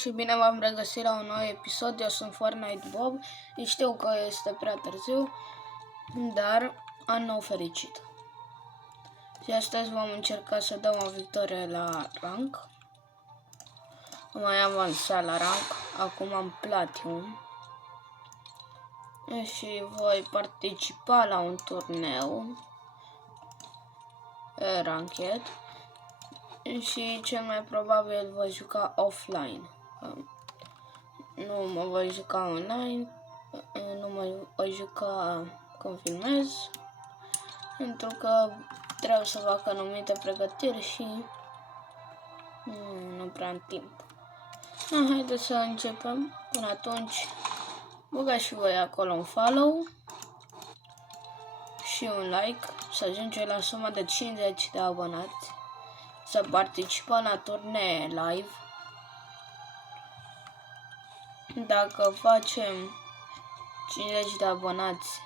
Și bine v-am regăsit la un nou episod. Eu sunt Fortnite Bob. Știu că este prea târziu, dar an nou fericit. Și astăzi vom încerca să dăm o victorie la rank. Am mai avansat la rank, acum am Platinum. Și voi participa la un turneu Ranked. Și cel mai probabil voi juca offline. Nu mă voi juca online, nu mă voi juca când filmez, pentru că trebuie să fac anumite pregătiri și nu prea am timp. Haideți să începem. Până atunci, băgați și voi acolo un follow și un like, să ajungem la suma de 50 de abonați, să participăm la turnee live. Dacă facem 50 de abonați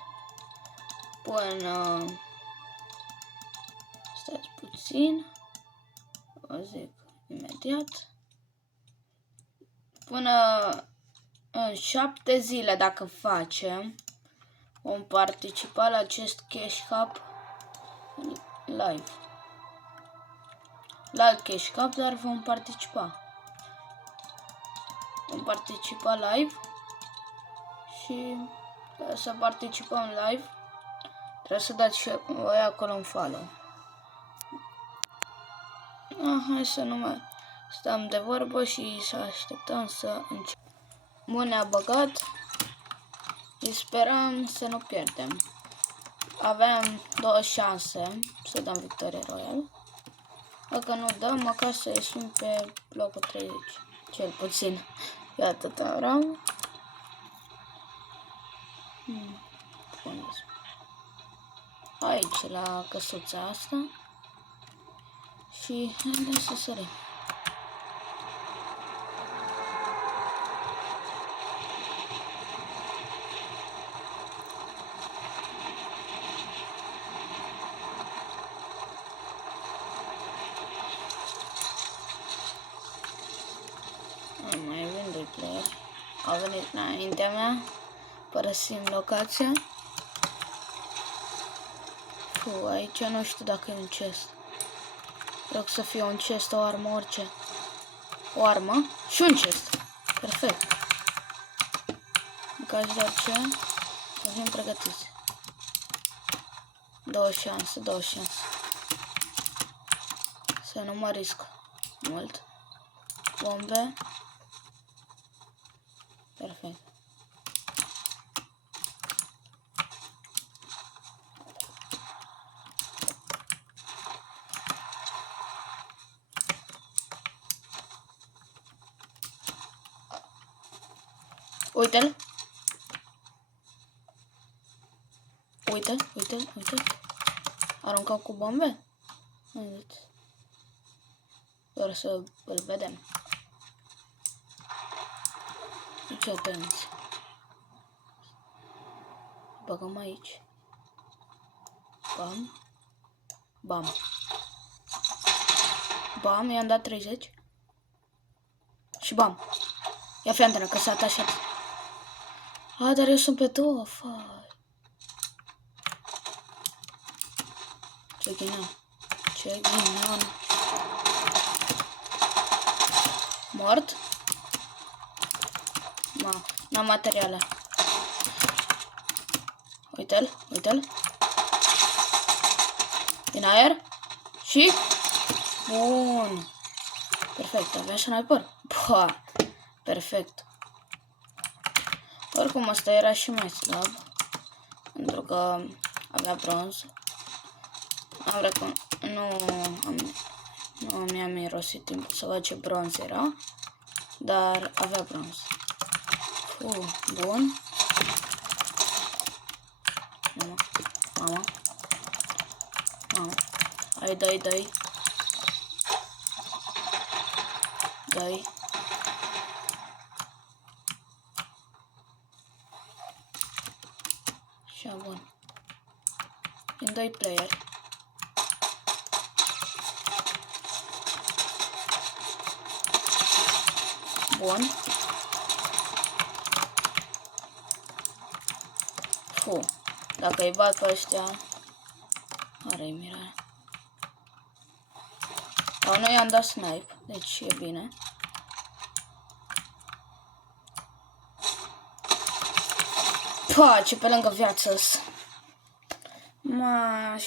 până... Stați puțin, o zic imediat. Până în 7 zile, dacă facem, vom participa la acest Cash Cup live. La alt Cash Cup, dar vom participa. Vom participa live și să participăm live trebuie să dați și voi acolo un follow. Hai să nu mai stăm de vorbă și să așteptăm să începem. Bun, ne-a băgat și sperăm să nu pierdem. Avem 2 șanse să dăm victorie royal. Dacă nu dăm, măcar să ieșim pe locul 30. Cel puțin. Eu atâta vreau. Aici, la căsuța asta. Și haideți să sărim. Mai avem 2 player. Au venit înaintea mea. Părăsim locația. Aici nu știu dacă e un chest. Rog să fie un chest, o armă, orice. O armă și un chest. Perfect. În caz de orice, să fim pregătiți. 2 șanse, 2 șanse. Să nu mă risc mult. Bombe. Perfect. Uite-l. Uite. Aruncau cu bombe? Haideți. Doar să îl vedem. Ce atenți. Băgăm aici. Bam. Bam. Bam, i-am dat 30. Și bam. Ia fi antena, că s-a atașat. Dar eu sunt pe 2, fai. Ce ghinion. Mort? N-am materiale. Uite-l. Din aer. Și... Bun. Perfect, avea sniper. Perfect. Oricum, asta era și mai slab. Pentru că avea bronz. Nu mi-am mirosit timpul să văd ce bronz era. Dar avea bronz. Bun. Mama. Hai, dai. Așa, bun. Din 2 player. Bun. Fu. Dacă îi bat pe ăștia, are-i mirare. Dar nu i-am dat snipe, deci e bine. Pa, ce pe lângă viață-s.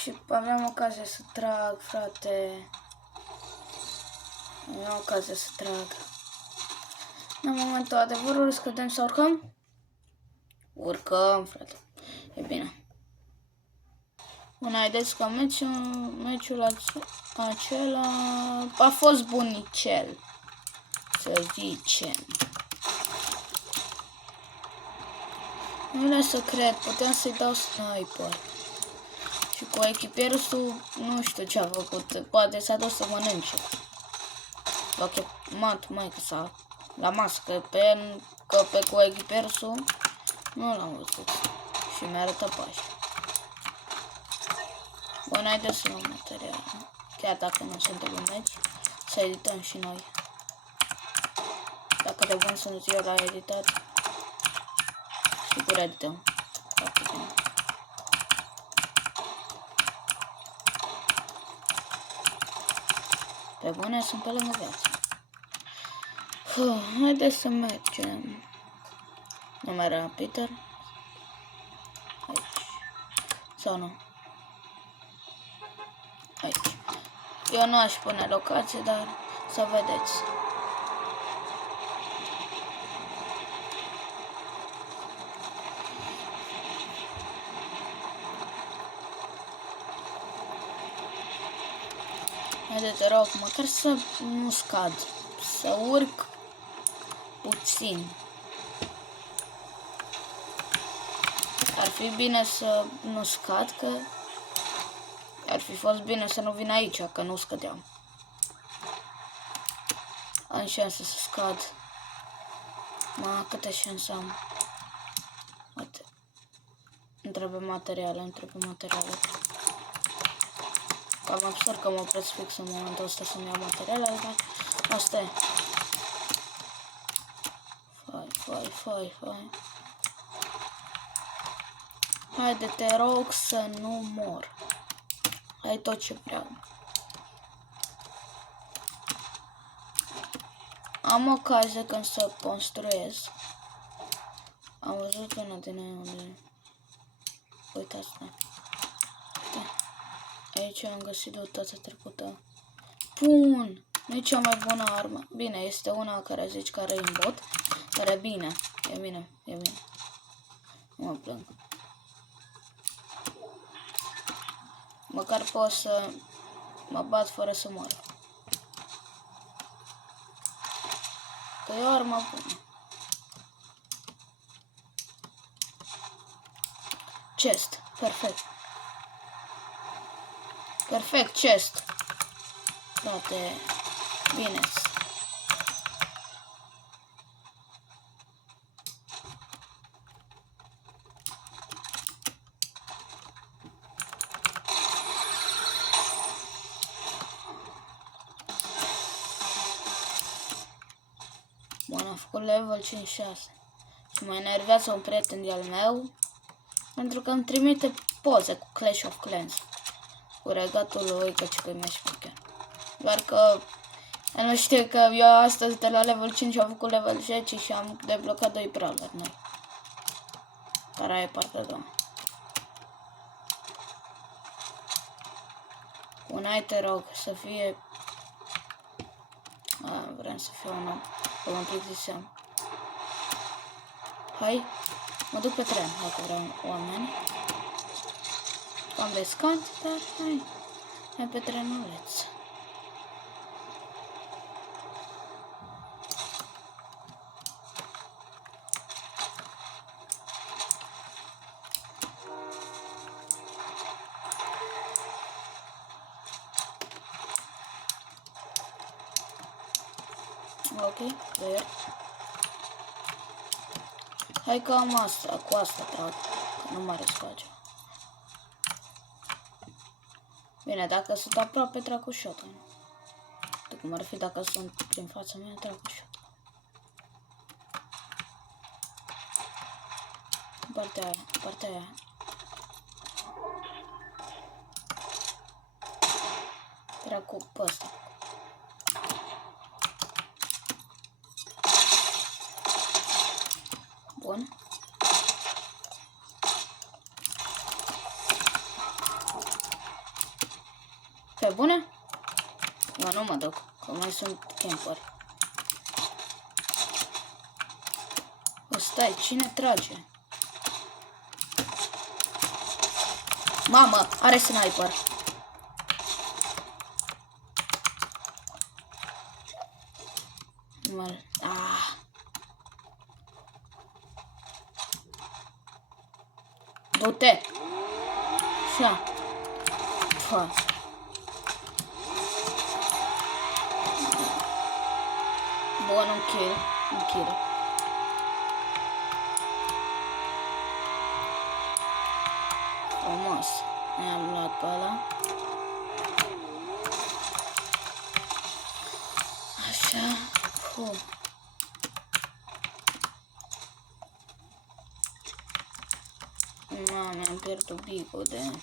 Și aveam ocazia să trag, frate. Aveam ocazia să trag. În momentul adevărului, scădem sau urcăm? Urcăm, frate. E bine. Bun, haideți că meciul acela a fost bunicel, să zicem. Nu vreau să cred, puteam să-i dau sniper. Și cu echipierul nu știu ce a făcut, poate s-a dus să mănânce. L-a chemat, mai că s-a la masă, că pe cu echipierul nu l-am văzut. Și mi-a arătat pași. Bun, haideți să luăm material. Chiar dacă nu suntem în meci, să edităm și noi. Dacă de bun sunt eu la editat, sigur edităm. Foarte bine. Pe bune, sunt pe lângă viață. Haideți să mergem. Nu mai era Peter. Aici. Sau nu? Aici. Eu nu aș pune locație, dar să vedeți. Haideți, te rog, măcar să nu scad. Să urc puțin. Ar fi bine să nu scad, că ar fi fost bine să nu vin aici, că nu scădeam. Am șanse să scad. Câte șanse am? Uite. Îmi trebuie materiale, Cam absurd că mă opresc fix în momentul ăsta să-mi iau materiale, dar asta e. Fai. Haide, te rog să nu mor. Hai tot ce vreau. Am ocazie când să construiesc. Am văzut una din aia unde... Uitați-ne. Aici am găsit o dată trecută. Bun! Nu e cea mai bună armă. Bine, este una care zici care e în bot. Dar e bine. E bine. Nu mă plâng. Măcar pot să mă bat fără să mor. Că e o armă bună. Chest. Perfect, chest. Frate, bine. Bun, am făcut level 5-6. Și mă enervează un prieten de-al meu, pentru că îmi trimite poze cu Clash of Clans. Cu regatul lui, că ce mi-a șmecher. Doar că el nu știe că eu astăzi de la level 5 am făcut level 10 și am deblocat 2 brawler noi. Care e partea a doua. Un hai te rog să fie... vrem să fie un om. Că mă plictiseam. Hai, mă duc pe tren dacă vreau oameni. Cam descant, dar hai pe trenuleț. Ok, clear. Hai că am asta, cu asta trag, că nu mă răscoage. Bine, dacă sunt aproape, trag cu shotgun. De cum ar fi dacă sunt prin fața mea, trag cu shotgun. partea aia. Dracu pe ăsta. Bun. Pe bune? Nu mă duc, că mai sunt camper. O, stai, cine trage? Mamă, are sniper. Du-te! Așa. Fă. Bun, un kill. Frumos. Ne-am luat pe ăla. Așa. Mi-am pierdut bicul de...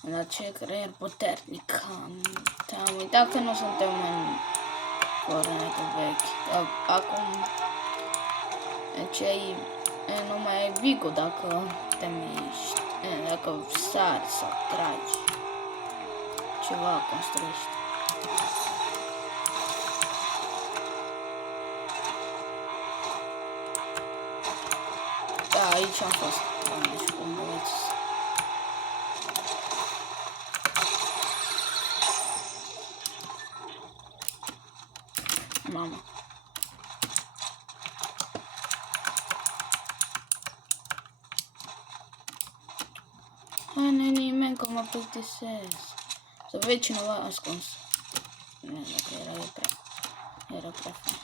La ce creier puternic. Am uitat că nu suntem în Fortnite vechi. Acum... Deci nu mai ai bicul dacă te miști. Dacă sari sau tragi. Ceva construiești. Da, aici am fost. Doamne, și cum vedeți. Mama. Hai, nimeni că mă plictisesc. Să vezi cineva ascuns. Nu, dacă era prea fain.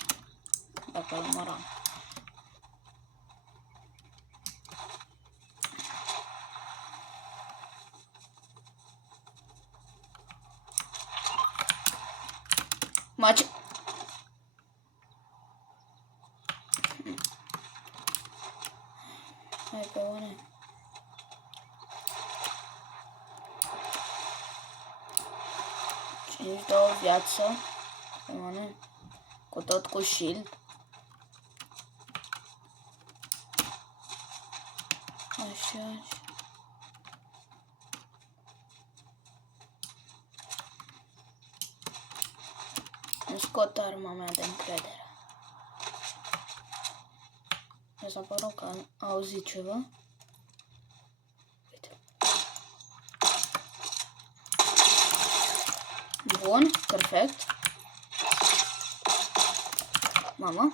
Dacă îl omăram. Maci. Hai pe une. Cinci două viață. Pe une. Cu tot cu shield. Așa. Îmi scot arma mea de încredere. Mi s-a părut că am auzit ceva. Uite. Bun, perfect. Mamă.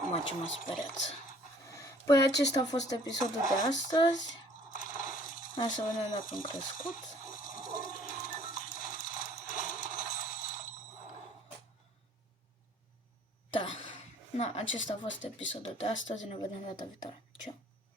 Mă, ce m-a speriat. Păi acesta a fost episodul de astăzi. Hai să vedem dacă am crescut. Da, acesta a fost episodul de astăzi. Ne vedem data viitoare. Ciao.